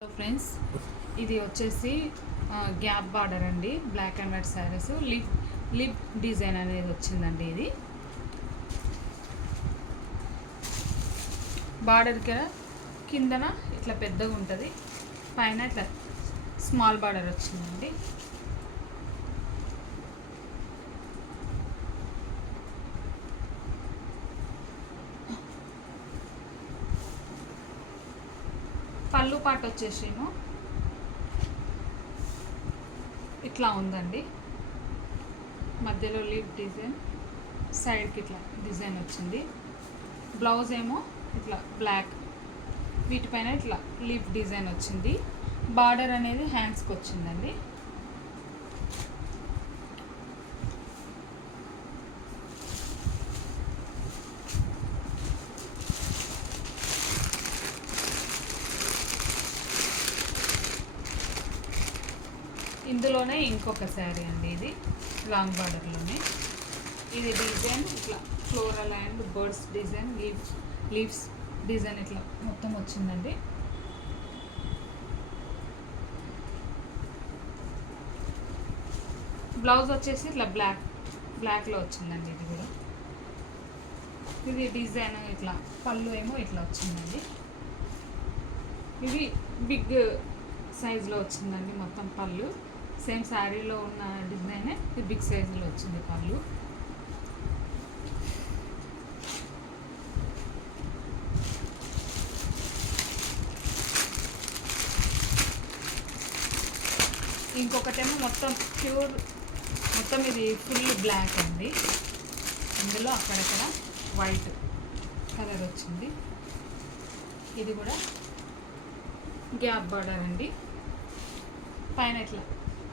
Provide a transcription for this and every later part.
Hello friends, ఇది వచ్చేసి gap border అండి. Black and white saris lip design అనేది వచ్చిందండి. ఇది బార్డర్ కిందన ఇట్లా పెద్దగా ఉంటుంది, పైన ఇట్లా స్మాల్ బార్డర్ వచ్చిందండి. పళ్ళు పాట వచ్చేసేమో ఇట్లా ఉందండి. మధ్యలో లీఫ్ డిజైన్, సైడ్కి ఇట్లా డిజైన్ వచ్చింది. బ్లౌజ్ ఏమో ఇట్లా బ్లాక్, వీటిపైన ఇట్లా లీఫ్ డిజైన్ వచ్చింది. బార్డర్ అనేది హ్యాండ్స్కి వచ్చిందండి. ఇందులోనే ఇంకొక శారీ అండి, ఇది లాంగ్ బార్డర్లోనే. ఇది డిజైన్ ఇట్లా floral and birds design, leaves design ఇట్లా మొత్తం వచ్చిందండి. బ్లౌజ్ వచ్చేసి ఇట్లా బ్లాక్లో వచ్చిందండి. ఇది కూడా ఇది డిజైన్ ఇట్లా, పళ్ళు ఏమో ఇట్లా వచ్చిందండి. ఇది బిగ్ సైజులో వచ్చిందండి. మొత్తం పళ్ళు సేమ్ శారీలో ఉన్న డిజైనే ఇది బిగ్ సైజులో వచ్చింది పళ్ళు. ఇంకొకటేమో మొత్తం ప్యూర్, మొత్తం ఇది ఫుల్ బ్లాక్ అండి. ఇందులో అక్కడక్కడ వైట్ కలర్ వచ్చింది. ఇది కూడా గ్యాప్ బార్డర్ అండి. పైన ఇట్లా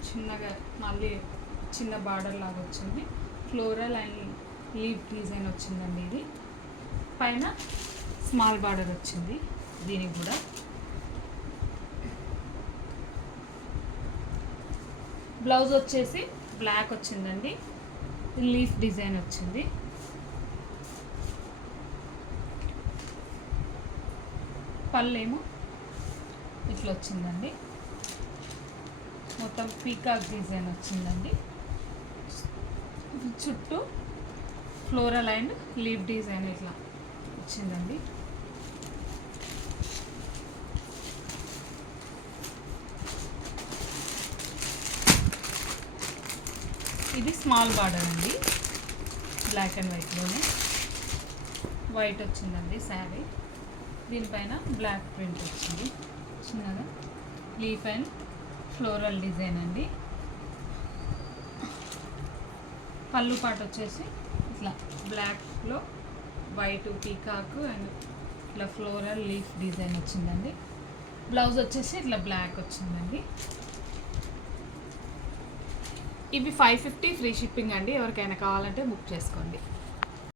చిన్నగా మళ్ళీ చిన్న బార్డర్ లాగా వచ్చింది. ఫ్లోరల్ అండ్ లీఫ్ డిజైన్ వచ్చిందండి. ఇది పైన స్మాల్ బార్డర్ వచ్చింది. దీనికి కూడా బ్లౌజ్ వచ్చేసి బ్లాక్ వచ్చిందండి. లీఫ్ డిజైన్ వచ్చింది. పళ్ళేమో ఇట్లా వచ్చిందండి. మొత్తం పీకాక్ డిజైన్ వచ్చిందండి. చుట్టూ ఫ్లోరల్ అండ్ లీఫ్ డిజైన్ ఇట్లా వచ్చిందండి. ఇది స్మాల్ బార్డర్ అండి, బ్లాక్ అండ్ వైట్లోనే. వైట్ వచ్చిందండి శారీ, దీనిపైన బ్లాక్ ప్రింట్ వచ్చింది. చిన్నగా లీఫ్ అండ్ ఫ్లోరల్ డిజైన్ అండి. పళ్ళు పాట వచ్చేసి ఇట్లా బ్లాక్లో వైట్ పీకాక్ అండ్ ఇట్లా ఫ్లోరల్ లీఫ్ డిజైన్ వచ్చిందండి. బ్లౌజ్ వచ్చేసి ఇట్లా బ్లాక్ వచ్చిందండి. ఇవి 550 ఫ్రీ షిప్పింగ్ అండి. ఎవరికైనా కావాలంటే బుక్ చేసుకోండి.